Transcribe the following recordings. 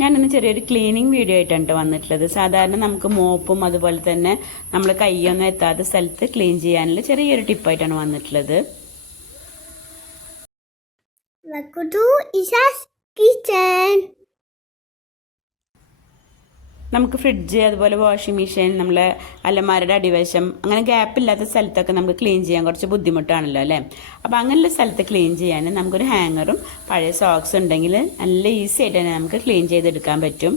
ഞാനിന്ന് ചെറിയൊരു cleaning video ആയിട്ടാണ് വന്നിട്ടുള്ളത് സാധാരണ നമുക്ക് മോപ്പും അതുപോലെ തന്നെ നമ്മൾ കൈയൊന്നും എത്താത്ത സ്ഥലത്ത് ക്ലീൻ ചെയ്യാനുള്ള ചെറിയൊരു ടിപ്പായിട്ടാണ് വന്നിട്ടുള്ളത് Kitchen. നമുക്ക് ഫ്രിഡ്ജ് അതുപോലെ വാഷിംഗ് മെഷീൻ നമ്മളെ അലമാരയുടെ അടിവശം അങ്ങനെ ഗ്യാപ്പ് ഇല്ലാത്ത സ്ഥലത്തൊക്കെ നമുക്ക് ക്ലീൻ ചെയ്യാൻ കുറച്ച് ബുദ്ധിമുട്ടാണല്ലോ അല്ലേ? അപ്പോൾ അങ്ങനെയുള്ള സ്ഥലത്ത് ക്ലീൻ ചെയ്യാൻ നമുക്കൊരു ഹാങ്ങറും പഴയ സോക്സ് ഉണ്ടെങ്കിൽ നല്ല ഈസി ആയിട്ട് തന്നെ നമുക്ക് ക്ലീൻ ചെയ്തെടുക്കാൻ പറ്റും.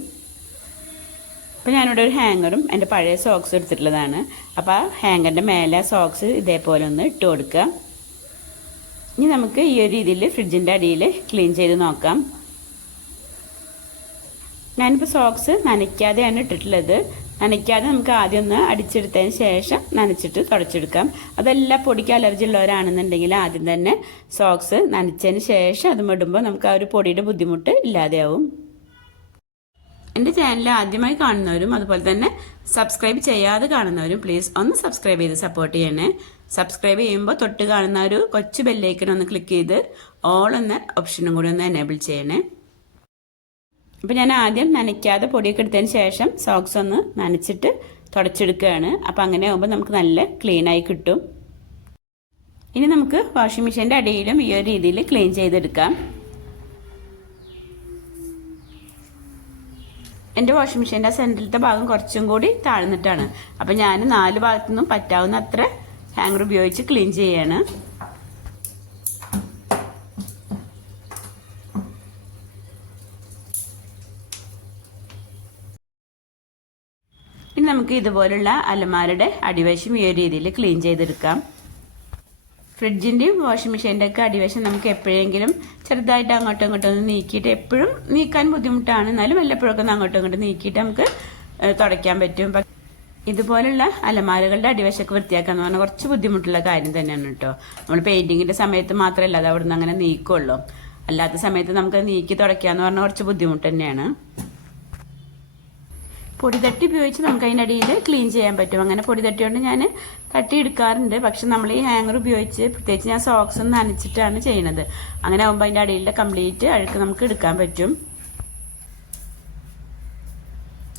അപ്പോൾ ഞാനിവിടെ ഒരു ഹാങ്ങറും എന്റെ പഴയ സോക്സ് എടുത്തിട്ടുള്ളതാണ്. അപ്പോൾ ആ ഹാങ്ങറിന്റെ മേലെ സോക്സ് ഇതേപോലെ ഒന്ന് ഇട്ട് കൊടുക്കുക. ഇനി നമുക്ക് ഈ ഒരു രീതിയിൽ ഫ്രിഡ്ജിന്റെ അടിയിൽ ക്ലീൻ ചെയ്ത് നോക്കാം. ഞാനിപ്പോൾ സോക്സ് നനയ്ക്കാതെയാണ് ഇട്ടിട്ടുള്ളത്. നനയ്ക്കാതെ നമുക്ക് ആദ്യം ഒന്ന് അടിച്ചെടുത്തതിന് ശേഷം നനച്ചിട്ട് തുടച്ചെടുക്കാം. അതെല്ലാം പൊടിക്ക് അലർജി ഉള്ളവരാണെന്നുണ്ടെങ്കിൽ ആദ്യം തന്നെ സോക്സ് നനച്ചതിന് ശേഷം അത് ഇടുമ്പോൾ നമുക്ക് ആ ഒരു പൊടിയുടെ ബുദ്ധിമുട്ട് ഇല്ലാതെയാവും. എന്റെ ചാനൽ ആദ്യമായി കാണുന്നവരും അതുപോലെ തന്നെ സബ്സ്ക്രൈബ് ചെയ്യാതെ കാണുന്നവരും പ്ലീസ് ഒന്ന് സബ്സ്ക്രൈബ് ചെയ്ത് സപ്പോർട്ട് ചെയ്യണേ. സബ്സ്ക്രൈബ് ചെയ്യുമ്പോൾ തൊട്ട് കാണുന്ന ഒരു കൊച്ചു ബെല്ലൈക്കൺ ഒന്ന് ക്ലിക്ക് ചെയ്ത് ഓൾ എന്ന ഓപ്ഷനും കൂടി ഒന്ന് എനേബിൾ ചെയ്യണേ. അപ്പോൾ ഞാൻ ആദ്യം നനയ്ക്കാതെ പൊടിയൊക്കെ എടുത്തതിന് ശേഷം സോക്സ് ഒന്ന് നനച്ചിട്ട് തുടച്ചെടുക്കുകയാണ്. അപ്പോൾ അങ്ങനെ ആകുമ്പോൾ നമുക്ക് നല്ല ക്ലീനായി കിട്ടും. ഇനി നമുക്ക് വാഷിംഗ് മെഷീന്റെ അടിയിലും ഈ ഒരു രീതിയിൽ ക്ലീൻ ചെയ്തെടുക്കാം. എന്റെ വാഷിംഗ് മെഷീന്റെ സെന്ററിലത്തെ ഭാഗം കുറച്ചും കൂടി താഴ്ന്നിട്ടാണ്. അപ്പോൾ ഞാൻ നാല് ഭാഗത്തു നിന്നും പറ്റാവുന്ന അത്ര ഹാങ്ങർ ഉപയോഗിച്ച് ക്ലീൻ ചെയ്യാണ്. ഇനി നമുക്ക് ഇതുപോലുള്ള അലമാരയുടെ അടിവശം ഈ ഒരു രീതിയിൽ ക്ലീൻ ചെയ്തെടുക്കാം. ഫ്രിഡ്ജിന്റെയും വാഷിംഗ് മെഷീന്റെ ഒക്കെ അടിവശം നമുക്ക് എപ്പോഴെങ്കിലും ചെറുതായിട്ട് അങ്ങോട്ടും ഇങ്ങോട്ടും ഒന്ന് നീക്കിയിട്ട് എപ്പോഴും നീക്കാൻ ബുദ്ധിമുട്ടാണ്. എന്നാലും വല്ലപ്പോഴൊക്കെ അങ്ങോട്ടും ഇങ്ങോട്ടും നീക്കിയിട്ട് നമുക്ക് തുടയ്ക്കാൻ പറ്റും. ഇതുപോലുള്ള അലമാരകളുടെ അടിവശമൊക്കെ വൃത്തിയാക്കുക എന്ന് പറഞ്ഞാൽ കുറച്ച് ബുദ്ധിമുട്ടുള്ള കാര്യം തന്നെയാണ് കേട്ടോ. നമ്മൾ പെയിന്റിങ്ങിന്റെ സമയത്ത് മാത്രമല്ല അത് നിന്ന് അങ്ങനെ നീക്കുള്ളൂ. അല്ലാത്ത സമയത്ത് നമുക്ക് നീക്കി തുടയ്ക്കുക എന്ന് പറഞ്ഞാൽ കുറച്ച് ബുദ്ധിമുട്ട് തന്നെയാണ്. പൊടി തട്ടി ഉപയോഗിച്ച് നമുക്ക് അതിന്റെ അടിയിൽ ക്ലീൻ ചെയ്യാൻ പറ്റും. അങ്ങനെ പൊടി തട്ടി കൊണ്ട് ഞാൻ തട്ടി എടുക്കാറുണ്ട് പക്ഷെ നമ്മൾ ഈ ഹാങ്ങർ ഉപയോഗിച്ച് പ്രത്യേകിച്ച് ഞാൻ സോക്സ് നനച്ചിട്ടാണ് ചെയ്യുന്നത്. അങ്ങനെ ആകുമ്പോൾ അതിന്റെ അടിയിലെ കംപ്ലീറ്റ് അഴുക്ക് നമുക്ക് എടുക്കാൻ പറ്റും.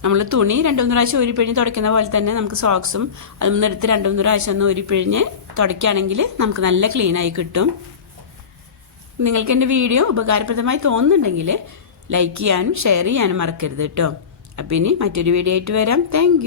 നമ്മൾ തുണി രണ്ട് മൂന്ന് പ്രാവശ്യം ഊരിപ്പിഴിഞ്ഞ് തുടയ്ക്കുന്ന പോലെ തന്നെ നമുക്ക് സോക്സും അതൊന്നും എടുത്ത് രണ്ട് മൂന്ന് പ്രാവശ്യം ഒന്ന് ഊരിപ്പിഴിഞ്ഞ് തുടയ്ക്കുകയാണെങ്കിൽ നമുക്ക് നല്ല ക്ലീനായി കിട്ടും. നിങ്ങൾക്ക് എന്റെ വീഡിയോ ഉപകാരപ്രദമായി തോന്നുന്നുണ്ടെങ്കിൽ ലൈക്ക് ചെയ്യാനും ഷെയർ ചെയ്യാനും മറക്കരുത് കേട്ടോ. അപ്പം ഇനി മറ്റൊരു വീഡിയോ ആയിട്ട് വരാം. താങ്ക്